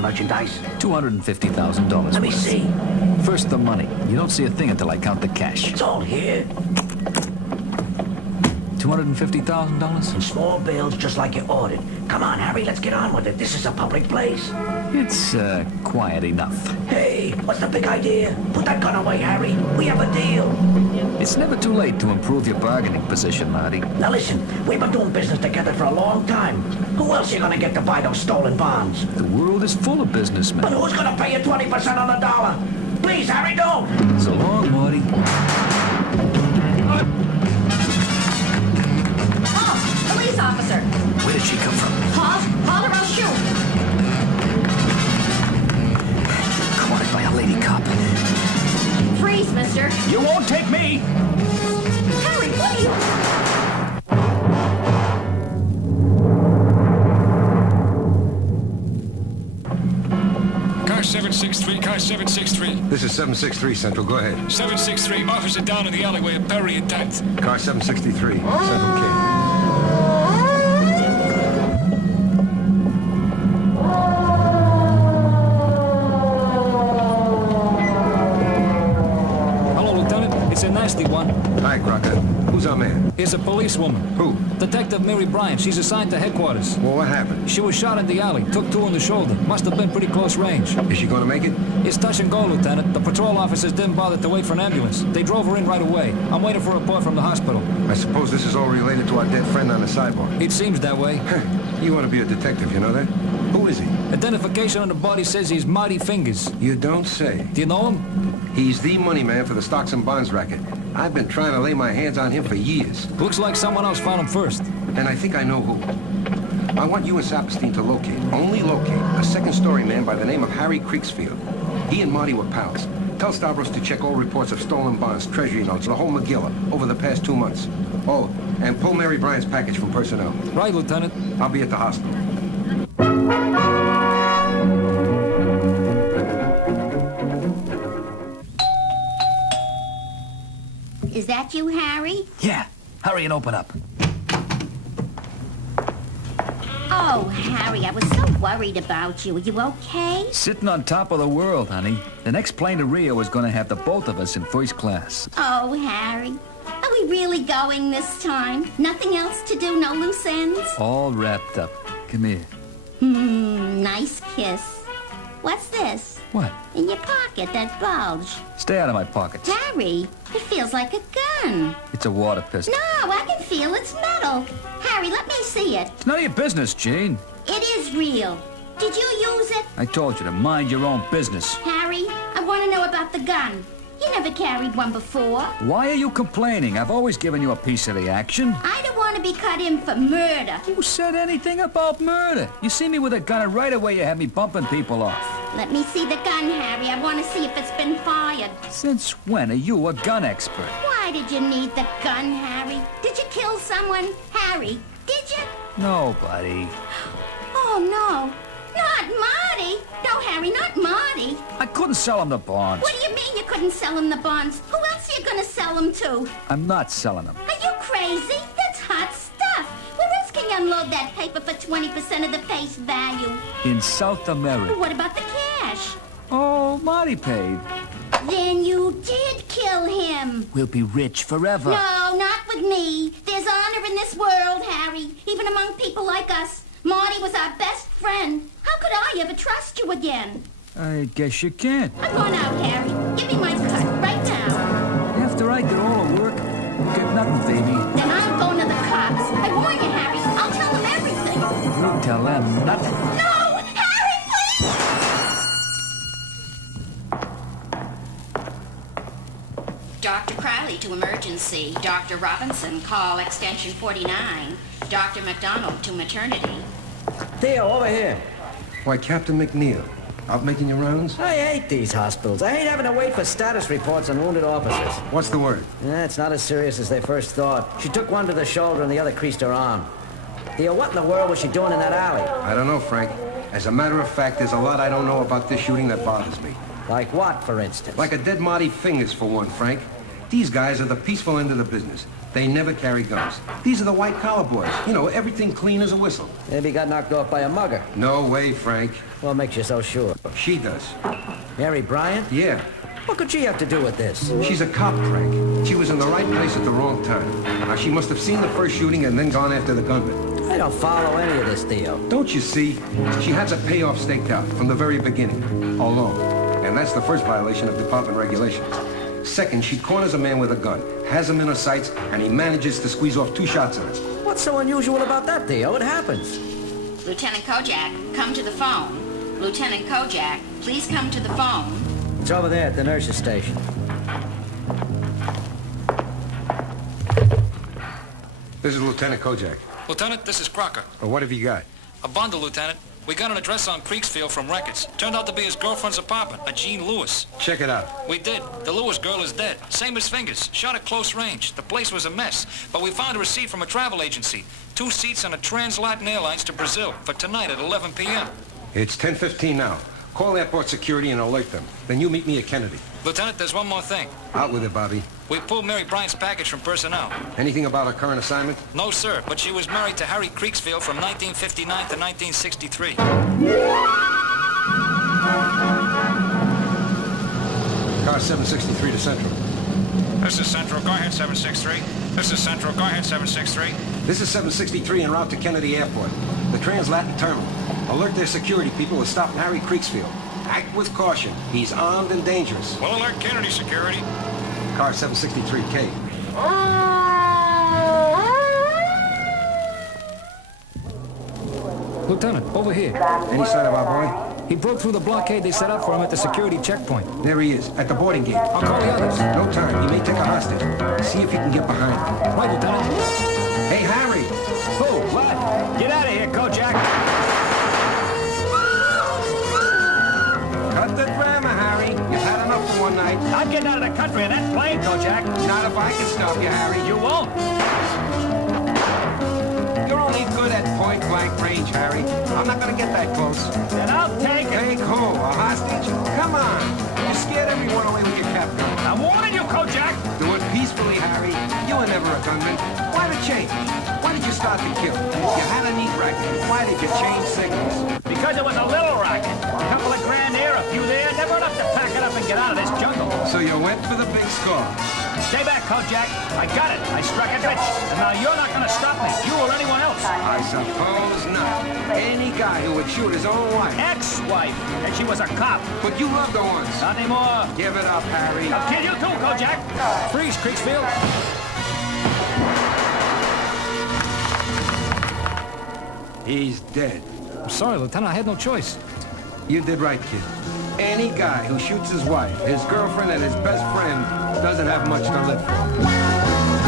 Merchandise? $250,000. Let me see. First, the money. You don't see a thing until I count the cash. It's all here. $250,000? In small bales, just like you ordered. Come on, Harry, let's get on with it. This is a public place. It's, quiet enough. Hey, what's the big idea? Put that gun away, Harry. We have a deal. It's never too late to improve your bargaining position, Marty. Now listen, we've been doing business together for a long time. Who else are you gonna get to buy those stolen bonds? The world is full of businessmen. But who's gonna pay you 20% on the dollar? Please, Harry, don't! So long, Marty. Oh, police officer. Where did she come from? Haul her, I'll shoot. Wanted by a lady cop. Freeze, mister. You won't take me! Harry, what are you... Car 763, car 763. This is 763 Central. Go ahead. 763, officer down in the alleyway, Perry intact. Car 763 Central King. It's a nasty one. Hi, Crocker. Who's our man? Here's a policewoman. Who? Detective Mary Bryant. She's assigned to headquarters. Well, what happened? She was shot in the alley. Took two in the shoulder. Must have been pretty close range. Is she going to make it? It's touch and go, Lieutenant. The patrol officers didn't bother to wait for an ambulance. They drove her in right away. I'm waiting for a report from the hospital. I suppose this is all related to our dead friend on the sidewalk. It seems that way. You ought to be a detective, you know that? Who is he? Identification on the body says he's Marty Fingers. You don't say. Do you know him? He's the money man for the stocks and bonds racket. I've been trying to lay my hands on him for years. Looks like someone else found him first. And I think I know who. I want you and Saperstein to locate, only locate, a second-story man by the name of Harry Creeksfield. He and Marty were pals. Tell Stavros to check all reports of stolen bonds, treasury notes, the whole Megillah, over the past 2 months. Oh, and pull Mary Bryant's package from personnel. Right, Lieutenant. I'll be at the hospital. Is that you, Harry? Yeah. Hurry and open up. Oh, Harry, I was so worried about you. Are you okay? Sitting on top of the world, honey. The next plane to Rio is going to have the both of us in first class. Oh, Harry. Are we really going this time? Nothing else to do? No loose ends? All wrapped up. Come here. Nice kiss. What's this? What? In your pocket, that bulge. Stay out of my pockets. Harry, it feels like a gun. It's a water pistol. No, I can feel it's metal. Harry, let me see it. It's none of your business, Gene. It is real. Did you use it? I told you to mind your own business. Harry, I want to know about the gun. You never carried one before. Why are you complaining? I've always given you a piece of the action. I don't want to be cut in for murder. Who said anything about murder? You see me with a gun and right away you have me bumping people off. Let me see the gun, Harry. I want to see if it's been fired. Since when are you a gun expert? Why did you need the gun, Harry? Did you kill someone? Harry, did you? Nobody. Oh, no. Not Marty. No, Harry, not Marty. I couldn't sell him the bonds. What do you mean you couldn't sell him the bonds? Who else are you going to sell them to? I'm not selling them. Are you crazy? That's hot stuff. Where else can you unload that paper for 20% of the face value? In South America. What about the cash? Oh, Marty paid. Then you did kill him. We'll be rich forever. No, not with me. There's honor in this world, Harry, even among people like us. Marty was our best friend. How could I ever trust you again? I guess you can't. I'm going out, Harry. Give me my cut right now. After I did all the work, you get nothing, baby. Then I'm going to the cops. I warn you, Harry. I'll tell them everything. You tell them nothing. No! Harry, please! Dr. Crowley to emergency. Dr. Robinson, call extension 49. Dr. McDonald to maternity. Theo, over here. Why, Captain McNeil, Out making your rounds? I hate these hospitals. I hate having to wait for status reports on wounded officers. What's the word? It's not as serious as they first thought. She took one to the shoulder and the other creased her arm. Theo, what in the world was she doing in that alley? I don't know, Frank. As a matter of fact, there's a lot I don't know about this shooting that bothers me. Like what, for instance? Like a dead Marty Fingers, for one, Frank. These guys are the peaceful end of the business. They never carry guns. These are the white-collar boys. You know, everything clean as a whistle. Maybe got knocked off by a mugger. No way, Frank. What makes you so sure? She does. Mary Bryant? Yeah. What could she have to do with this? She's a cop, Frank. She was in the right place at the wrong time. Now, she must have seen the first shooting and then gone after the gunman. I don't follow any of this, Theo. Don't you see? She has a payoff staked out from the very beginning. Alone. And that's the first violation of department regulations. Second, she corners a man with a gun, has him in her sights, and he manages to squeeze off 2 shots at her. What's so unusual about that, Theo? It happens. Lieutenant Kojak, come to the phone. Lieutenant Kojak, please come to the phone. It's over there at the nurse's station. This is Lieutenant Kojak. Lieutenant, this is Crocker. Well, what have you got? A bundle, Lieutenant. We got an address on Creeksfield from records. Turned out to be his girlfriend's apartment, a Jean Lewis. Check it out. We did. The Lewis girl is dead. Same as Fingers. Shot at close range. The place was a mess. But we found a receipt from a travel agency. 2 seats on a Trans-Latin Airlines to Brazil for tonight at 11 p.m. It's 10:15 now. Call airport security and alert them. Then you meet me at Kennedy. Lieutenant, there's one more thing. Out with it, Bobby. We pulled Mary Bryant's package from personnel. Anything about her current assignment? No, sir, but she was married to Harry Creeksfield from 1959 to 1963. Car 763 to Central. This is Central. Go ahead, 763. This is Central. Go ahead, 763. This is 763 en route to Kennedy Airport. The Trans-Latin Terminal. Alert their security people to stop Harry Creeksfield. Act with caution. He's armed and dangerous. We'll alert Kennedy security. Car 763K. Lieutenant, over here. Any sign of our boy? He broke through the blockade they set up for him at the security checkpoint. There he is, at the boarding gate. I'll call the others. No time. He may take a hostage. See if you can get behind him. Right, Lieutenant. Hey, Harry! Who? What? Get out of here, Kojak. Cut the drama, Harry. You've had enough for one night. I'm getting out of the country in that plane, Kojak. Not if I can stop you, Harry. You won't. You're only good at point-blank range, Harry. I'm not gonna get that close. Then I'll take it. Take who? A hostage? Come on. You scared everyone away with your captain. I'm warning you, Kojak. Do it peacefully, Harry. You were never a gunman. Why the change? Why did you start the kill? You had a neat racket. Why did you change signals? Because it was a little racket. A couple of grand here, a few there. Never enough to pack it up and get out of this jungle. So you went for the big score. Stay back, Kojak. I got it. I struck it rich. And now you're not going to stop me. You or anyone else. I suppose not. Any guy who would shoot his own wife. Ex-wife. And she was a cop. But you loved her once. Not anymore. Give it up, Harry. I'll kill you too, Kojak. Freeze, Creeksfield. He's dead. I'm sorry, Lieutenant. I had no choice. You did right, kid. Any guy who shoots his wife, his girlfriend, and his best friend doesn't have much to live for.